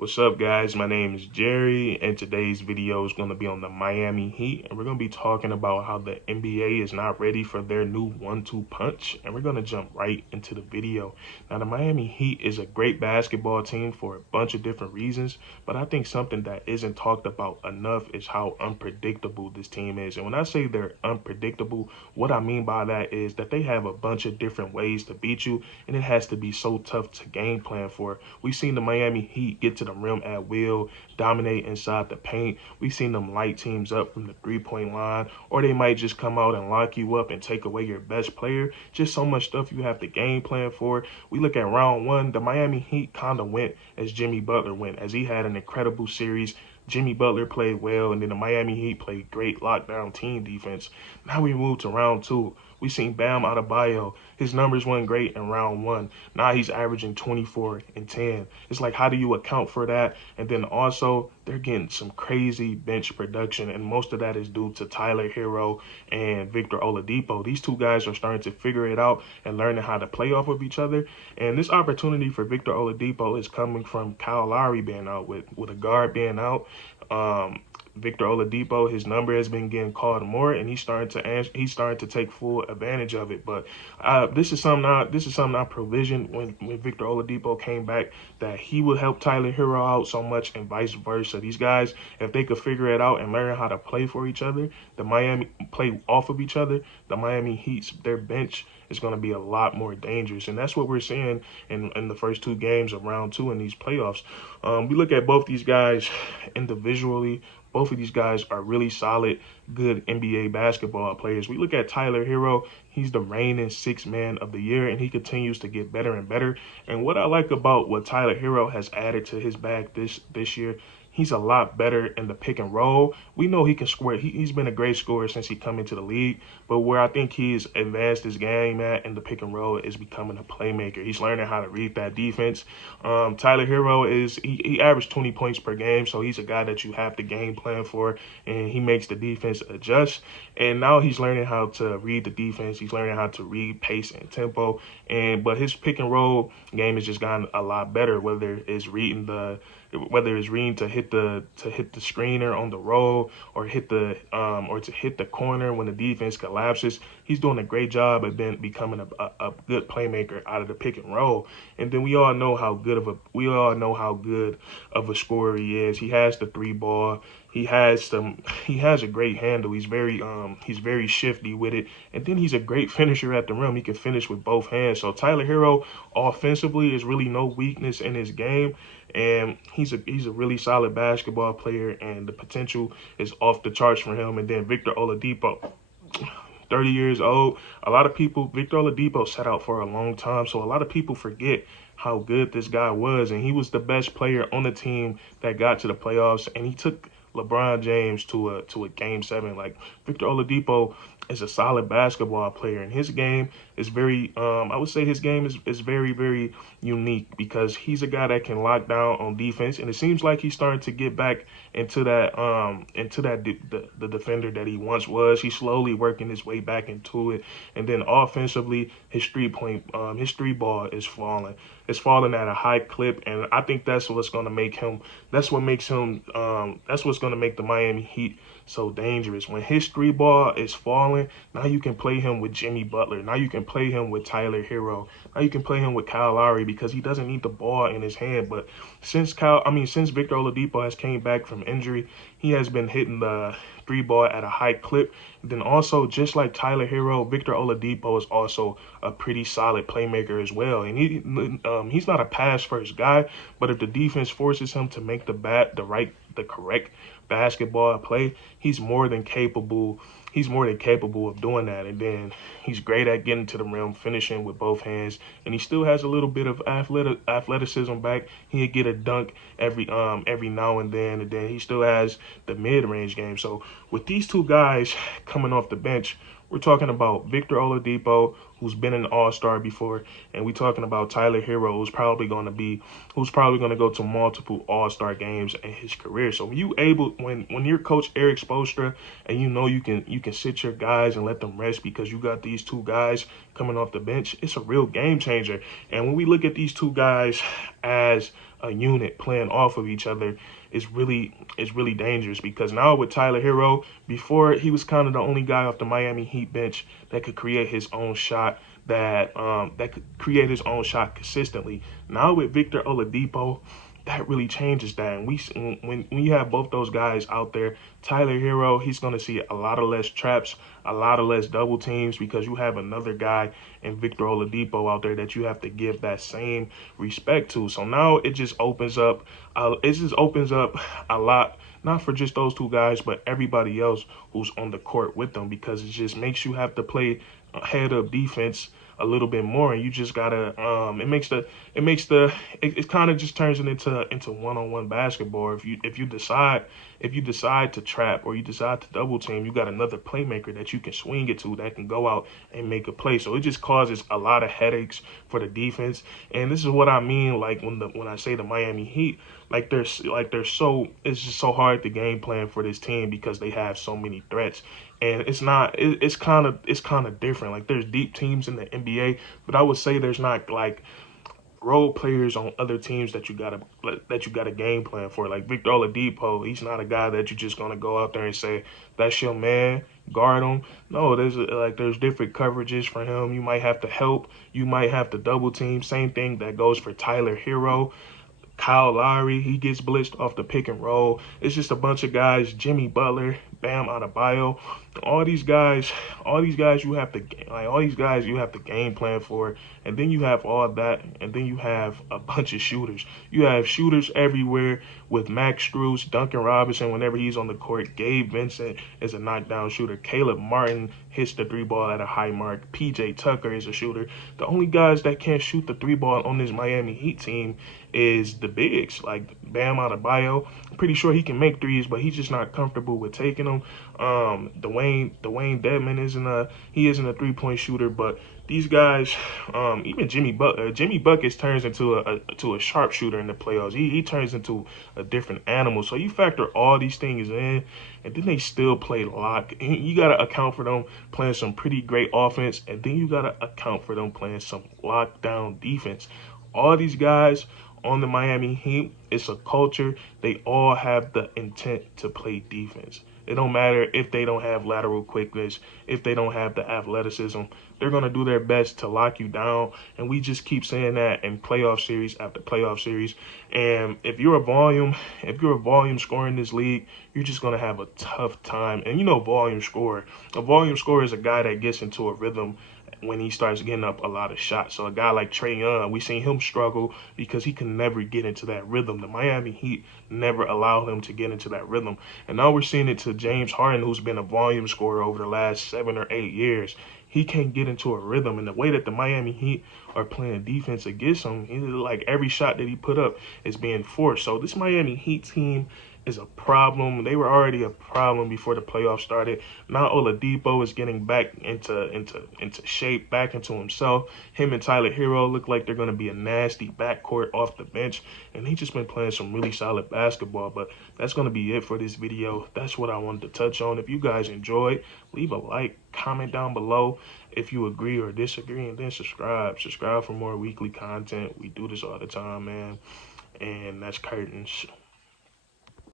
What's up, guys? My name is Jerry, and today's video is going to be on the Miami Heat, and we're going to be talking about how the NBA is not ready for their new 1-2 punch, and we're going to jump right into the video. Now, the Miami Heat is a great basketball team for a bunch of different reasons, but I think something that isn't talked about enough is how unpredictable this team is. And when I say they're unpredictable, what I mean by that is that they have a bunch of different ways to beat you, and it has to be so tough to game plan for. We've seen the Miami Heat get to the rim at will, dominate inside the paint. We've seen them light teams up from the three-point line, or they might just come out and lock you up and take away your best player. Just so much stuff you have to game plan for. We look at round one, the Miami Heat kind of went as Jimmy Butler went, as he had an incredible series. Jimmy Butler played well, and then the Miami Heat played great lockdown team defense. Now we move to round two. We seen Bam Adebayo. His numbers weren't great in round one. Now he's averaging 24 and 10. It's like, how do you account for that? And then also, they're getting some crazy bench production, and most of that is due to Tyler Hero and Victor Oladipo. These two guys are starting to figure it out and learning how to play off of each other. And this opportunity for Victor Oladipo is coming from Kyle Lowry being out, with a guard being out. Victor Oladipo, his number has been getting called more, and he's starting to take full advantage of it. But this is something I provisioned when Victor Oladipo came back, that he would help Tyler Hero out so much, and vice versa. These guys, if they could figure it out and learn how to play for each other, play off of each other, the Miami Heat's their bench is going to be a lot more dangerous. And that's what we're seeing in the first two games of round two in these playoffs. We look at both these guys individually. Both of these guys are really solid, good NBA basketball players. We look at Tyler Hero. He's the reigning sixth man of the year, and he continues to get better and better. And what I like about what Tyler Hero has added to his bag this year, he's a lot better in the pick and roll. We know he can score. He's been a great scorer since he come into the league. But where I think he's advanced his game at in the pick and roll is becoming a playmaker. He's learning how to read that defense. Tyler Hero he averaged 20 points per game, so he's a guy that you have to game plan for, and he makes the defense adjust. And now he's learning how to read the defense. He's learning how to read pace and tempo. But his pick and roll game has just gotten a lot better, whether it's reading to hit the screener on the roll, or to hit the corner when the defense collapses. He's doing a great job at becoming a good playmaker out of the pick and roll. And then we all know how good of a scorer he is. He has the three ball. He has a great handle. He's very shifty with it. And then he's a great finisher at the rim. He can finish with both hands. So Tyler Hero offensively is really no weakness in his game. And he's a really solid basketball player, and the potential is off the charts for him. And then Victor Oladipo, 30 years old. Victor Oladipo sat out for a long time, so a lot of people forget how good this guy was. And he was the best player on the team that got to the playoffs, and he took LeBron James to a game 7. Like, Victor Oladipo is a solid basketball player, and his game is I would say his game is very, very unique, because he's a guy that can lock down on defense, and it seems like he's starting to get back into the defender that he once was. He's slowly working his way back into it. And then offensively, his three ball is falling. It's falling at a high clip, and I think that's what's going to make the Miami Heat so dangerous. When his three ball is falling, now you can play him with Jimmy Butler. Now you can play him with Tyler Hero. Now you can play him with Kyle Lowry, because he doesn't need the ball in his hand. But since Victor Oladipo has came back from injury, he has been hitting the three ball at a high clip. Then also, just like Tyler Hero, Victor Oladipo is also a pretty solid playmaker as well. And he's not a pass first guy, but if the defense forces him to make the correct basketball play, he's more than capable of doing that. And then he's great at getting to the rim, finishing with both hands, and he still has a little bit of athleticism back. He'll get a dunk every now and then he still has the mid-range game. So with these two guys coming off the bench, we're talking about Victor Oladipo, who's been an all-star before, and we're talking about Tyler Hero, who's probably going to go to multiple all-star games in his career. So when you're Coach Eric Spoelstra, and you know you can sit your guys and let them rest, because you got these two guys coming off the bench, it's a real game changer. And when we look at these two guys as a unit playing off of each other, it's really dangerous, because now with Tyler Hero, before he was kind of the only guy off the Miami Heat bench that could create his own shot, that could create his own shot consistently. Now with Victor Oladipo, that really changes that. And when you have both those guys out there, Tyler Hero, he's going to see a lot of less traps, a lot of less double teams, because you have another guy in Victor Oladipo out there that you have to give that same respect to. So now it just opens up a lot, not for just those two guys, but everybody else who's on the court with them, because it just makes you have to play head up defense a little bit more. And you just gotta it kind of just turns it into one-on-one basketball. If you decide to trap, or you decide to double team, you got another playmaker that you can swing it to, that can go out and make a play. So it just causes a lot of headaches for the defense. And this is what I mean, like when I say the Miami Heat, it's just so hard to game plan for this team, because they have so many threats. And it's kind of different. Like, there's deep teams in the NBA, but I would say there's not like role players on other teams that you gotta game plan for. Like Victor Oladipo, he's not a guy that you're just gonna go out there and say, that's your man, guard him. No, there's different coverages for him. You might have to help, you might have to double team. Same thing that goes for Tyler Hero. Kyle Lowry, he gets blitzed off the pick and roll. It's just a bunch of guys. Jimmy Butler, Bam Adebayo, all these guys you have to game plan for. And then you have all that, and then you have a bunch of shooters. You have shooters everywhere with Max Strus, Duncan Robinson whenever he's on the court. Gabe Vincent is a knockdown shooter. Caleb Martin hits the three ball at a high mark. PJ Tucker is a shooter. The only guys that can't shoot the three ball on this Miami Heat team is the bigs, like Bam Adebayo. I'm pretty sure he can make threes, but he's just not comfortable with taking them. Dwayne Dedmon isn't a 3-point shooter, but these guys, even Jimmy Buckets turns into a sharpshooter in the playoffs. He turns into a different animal. So you factor all these things in, and then they still play lock. And you gotta account for them playing some pretty great offense, and then you gotta account for them playing some lockdown defense. All these guys on the Miami Heat, it's a culture. They all have the intent to play defense. It don't matter if they don't have lateral quickness, if they don't have the athleticism. They're going to do their best to lock you down. And we just keep saying that in playoff series after playoff series. And if you're a volume scorer in this league, you're just going to have a tough time. And a volume scorer is a guy that gets into a rhythm when he starts getting up a lot of shots. So a guy like Trae Young, we seen him struggle because he can never get into that rhythm. The Miami Heat never allowed him to get into that rhythm. And now we're seeing it to James Harden, who's been a volume scorer over the last 7 or 8 years. He can't get into a rhythm. And the way that the Miami Heat are playing defense against him, like every shot that he put up is being forced. So this Miami Heat team is a problem. They were already a problem before the playoffs started. Now Oladipo is getting back into shape, back into himself. Him and Tyler Hero look like they're going to be a nasty backcourt off the bench, and they just been playing some really solid basketball. But that's going to be it for this video. That's what I wanted to touch on. If you guys enjoyed, leave a like, comment down below if you agree or disagree, and then subscribe for more weekly content. We do this all the time, man. And that's curtains.